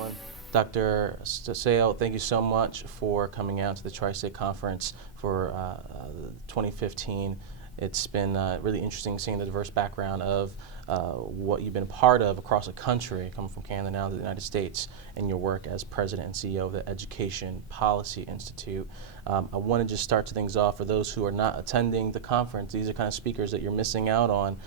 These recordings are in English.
everyone. Dr. Swail, thank you so much for coming out to the Tri-State Conference for 2015. It's been really interesting seeing the diverse background of what you've been a part of across the country, coming from Canada now to the United States, and your work as president and CEO of the Education Policy Institute. I want to just start things off for those who are not attending the conference. These are kind of speakers that you're missing out on,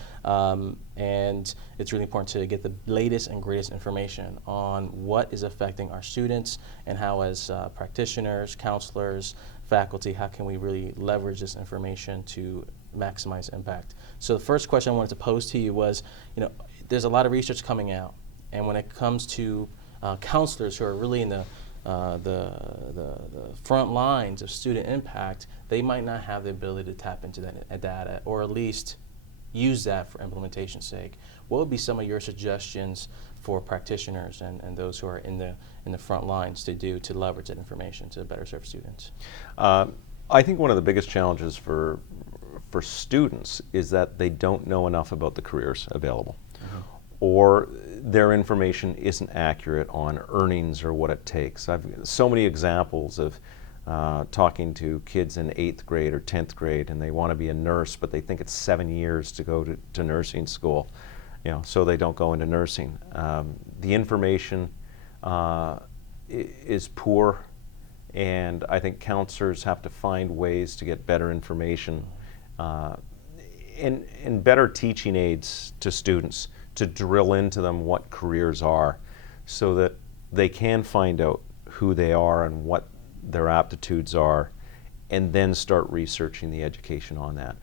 and it's really important to get the latest and greatest information on what is affecting our students and how, as practitioners, counselors, faculty, how can we really leverage this information to maximize impact. So the first question I wanted to pose to you was, there's a lot of research coming out, and when it comes to counselors who are really in the front lines of student impact, they might not have the ability to tap into that data, or at least use that for implementation's sake. What would be some of your suggestions for practitioners and those who are in the front lines to do to leverage that information to better serve students? I think one of the biggest challenges for students is that they don't know enough about the careers available, or their information isn't accurate on earnings or what it takes. I've so many examples of talking to kids in 8th grade or 10th grade, and they want to be a nurse, but they think it's 7 years to go to nursing school, so they don't go into nursing. The information is poor, and I think counselors have to find ways to get better information and better teaching aids to students to drill into them what careers are, so that they can find out who they are and what their aptitudes are, and then start researching the education on that.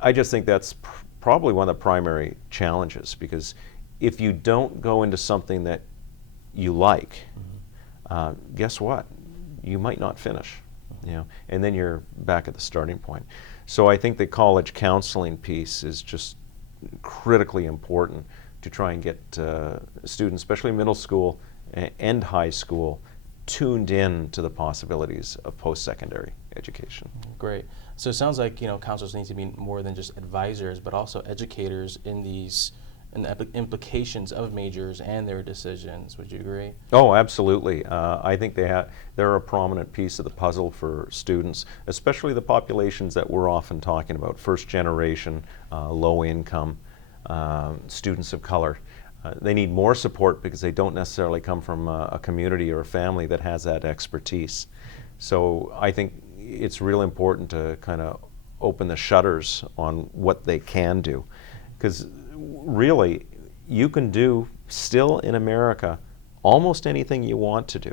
I just think that's probably one of the primary challenges, because if you don't go into something that you like, guess what? You might not finish, and then you're back at the starting point. So I think the college counseling piece is just critically important to try and get students, especially middle school and high school, tuned in to the possibilities of post-secondary education. Great. So it sounds like counselors need to be more than just advisors, but also educators in the implications of majors and their decisions. Would you agree? Oh, absolutely. I think they're a prominent piece of the puzzle for students, especially the populations that we're often talking about: first generation, low income, students of color. They need more support because they don't necessarily come from a community or a family that has that expertise. So I think it's real important to kind of open the shutters on what they can do, because really you can do still in America almost anything you want to do.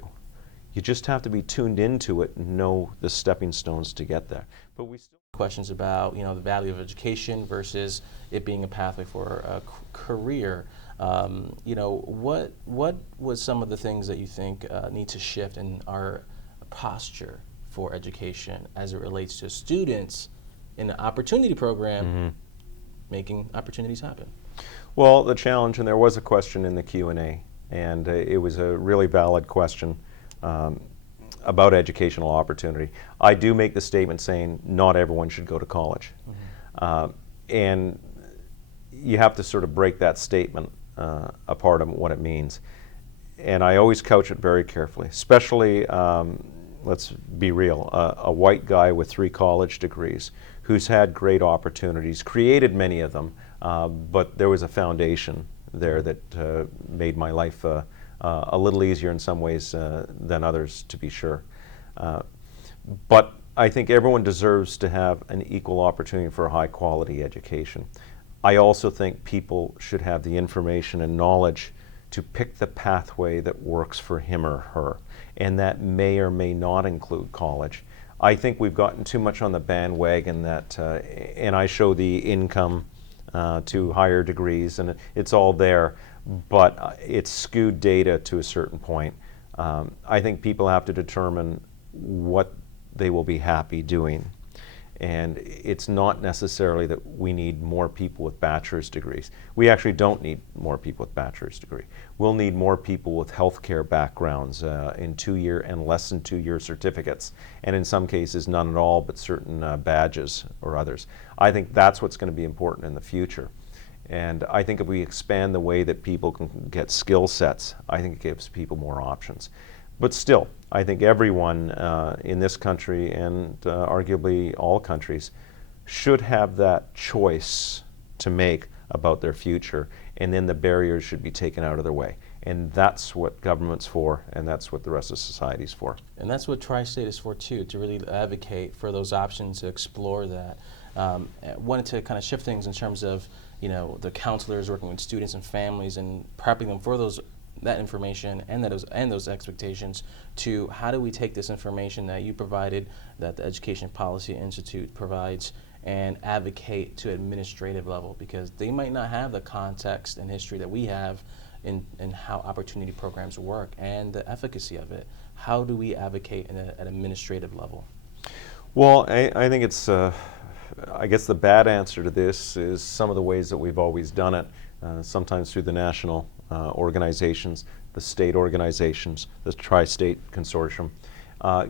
You just have to be tuned into it and know the stepping stones to get there. But we still questions about the value of education versus it being a pathway for a career. What was some of the things that you think need to shift in our posture for education as it relates to students in an opportunity program making opportunities happen? Well, the challenge, and there was a question in the Q&A, and it was a really valid question about educational opportunity. I do make the statement saying not everyone should go to college. And you have to sort of break that statement apart on what it means. And I always couch it very carefully, especially, let's be real, a white guy with 3 college degrees who's had great opportunities, created many of them, but there was a foundation there that made my life a little easier in some ways than others, to be sure. But I think everyone deserves to have an equal opportunity for a high quality education. I also think people should have the information and knowledge to pick the pathway that works for him or her, and that may or may not include college. I think we've gotten too much on the bandwagon that, and I show the income to higher degrees, and it's all there, but it's skewed data to a certain point. I think people have to determine what they will be happy doing. And it's not necessarily that we need more people with bachelor's degrees. We actually don't need more people with bachelor's degree. We'll need more people with healthcare backgrounds in 2-year and less than 2-year certificates, and in some cases none at all, but certain badges or others. I think that's what's going to be important in the future. And I think if we expand the way that people can get skill sets, I think it gives people more options. But still, I think everyone in this country and arguably all countries should have that choice to make about their future, and then the barriers should be taken out of their way. And that's what government's for, and that's what the rest of society's for. And that's what Tri-State is for too, to really advocate for those options, to explore that. Wanted to kind of shift things in terms of, the counselors working with students and families and prepping them for that information and those expectations, to how do we take this information that you provided, that the Education Policy Institute provides, and advocate to administrative level, because they might not have the context and history that we have in how opportunity programs work and the efficacy of it. How do we advocate at administrative level? Well, I think it's, I guess the bad answer to this is some of the ways that we've always done it, sometimes through the national organizations, the state organizations, the Tri-State Consortium,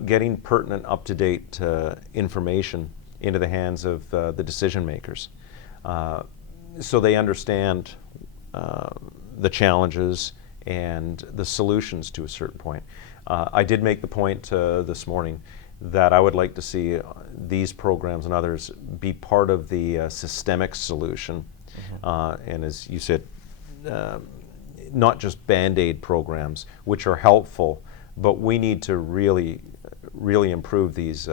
getting pertinent, up-to-date information into the hands of the decision makers, so they understand the challenges and the solutions to a certain point. I did make the point this morning that I would like to see these programs and others be part of the systemic solution, and as you said, not just Band-Aid programs, which are helpful, but we need to really improve these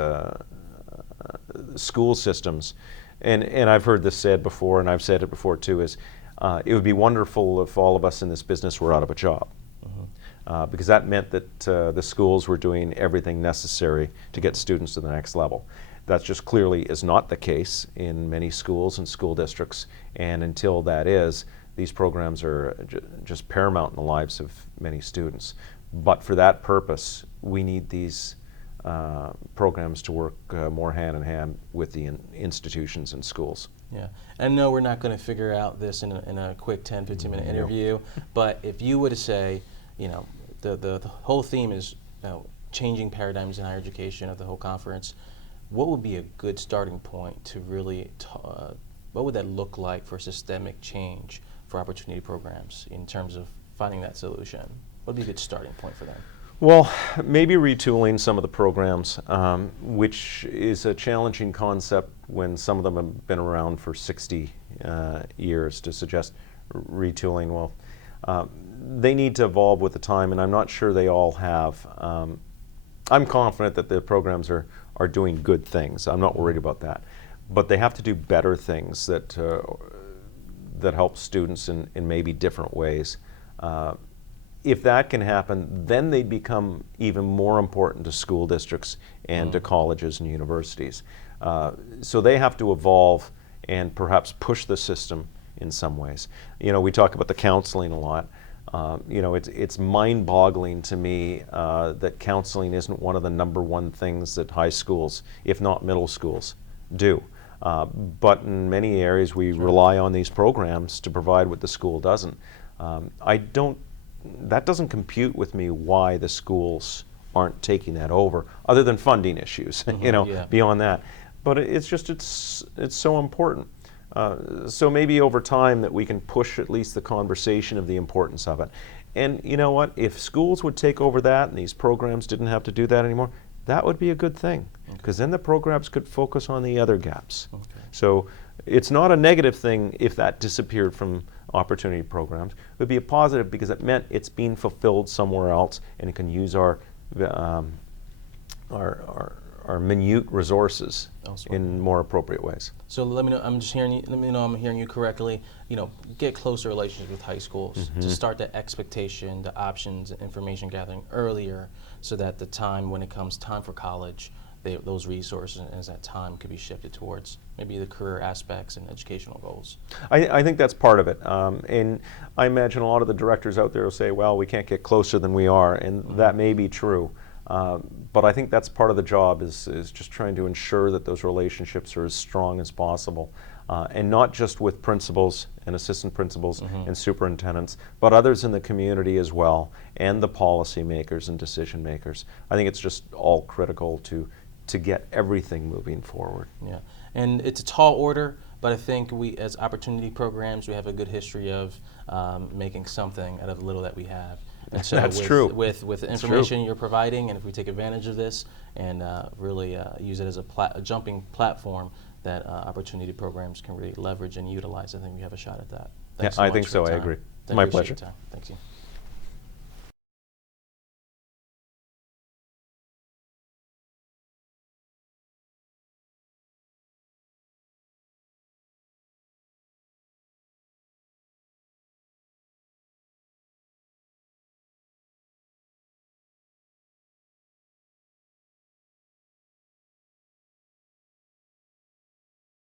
school systems. And I've heard this said before, and I've said it before too, is it would be wonderful if all of us in this business were out of a job. Because that meant that the schools were doing everything necessary to get students to the next level. That just clearly is not the case in many schools and school districts, and until that is, these programs are just paramount in the lives of many students. But for that purpose, we need these programs to work more hand in hand with the institutions and schools. Yeah, and no, we're not going to figure out this in a quick 10, 15-minute interview, but if you were to say, the whole theme is changing paradigms in higher education of the whole conference, what would be a good starting point to really, what would that look like for systemic change for opportunity programs in terms of finding that solution? What would be a good starting point for them? Well, maybe retooling some of the programs, which is a challenging concept when some of them have been around for 60 years, to suggest retooling. Well, they need to evolve with the time, and I'm not sure they all have. I'm confident that the programs are doing good things. I'm not worried about that. But they have to do better things that help students in maybe different ways. If that can happen, then they become even more important to school districts and to colleges and universities. So they have to evolve and perhaps push the system in some ways. We talk about the counseling a lot. It's mind-boggling to me that counseling isn't one of the #1 things that high schools, if not middle schools, do. But in many areas we rely on these programs to provide what the school doesn't. That doesn't compute with me why the schools aren't taking that over, other than funding issues, beyond that. But it's so important. So maybe over time that we can push at least the conversation of the importance of it. And you know what? If schools would take over that and these programs didn't have to do that anymore, that would be a good thing, because then the programs could focus on the other gaps. So it's not a negative thing if that disappeared from opportunity programs. It would be a positive because it meant it's being fulfilled somewhere else, and it can use our minute resources in more appropriate ways. So let me know. Let me know I'm hearing you correctly. Get closer relationships with high schools to start the expectation, the options, and information gathering earlier, so that the time when it comes time for college, those resources and that time could be shifted towards maybe the career aspects and educational goals. I think that's part of it. And I imagine a lot of the directors out there will say, well, we can't get closer than we are, and that may be true. But I think that's part of the job, is just trying to ensure that those relationships are as strong as possible. And not just with principals and assistant principals and superintendents, but others in the community as well, and the policy makers and decision makers. I think it's just all critical to get everything moving forward. Yeah, and it's a tall order, but But I think we, as opportunity programs, we have a good history of making something out of the little that we have. And so That's with, true. With the information you're providing, and if we take advantage of this and really use it as a jumping platform that opportunity programs can really leverage and utilize, I think we have a shot at that. Thanks so I much think for so. your I time. agree. I My appreciate pleasure. your time. Thank you.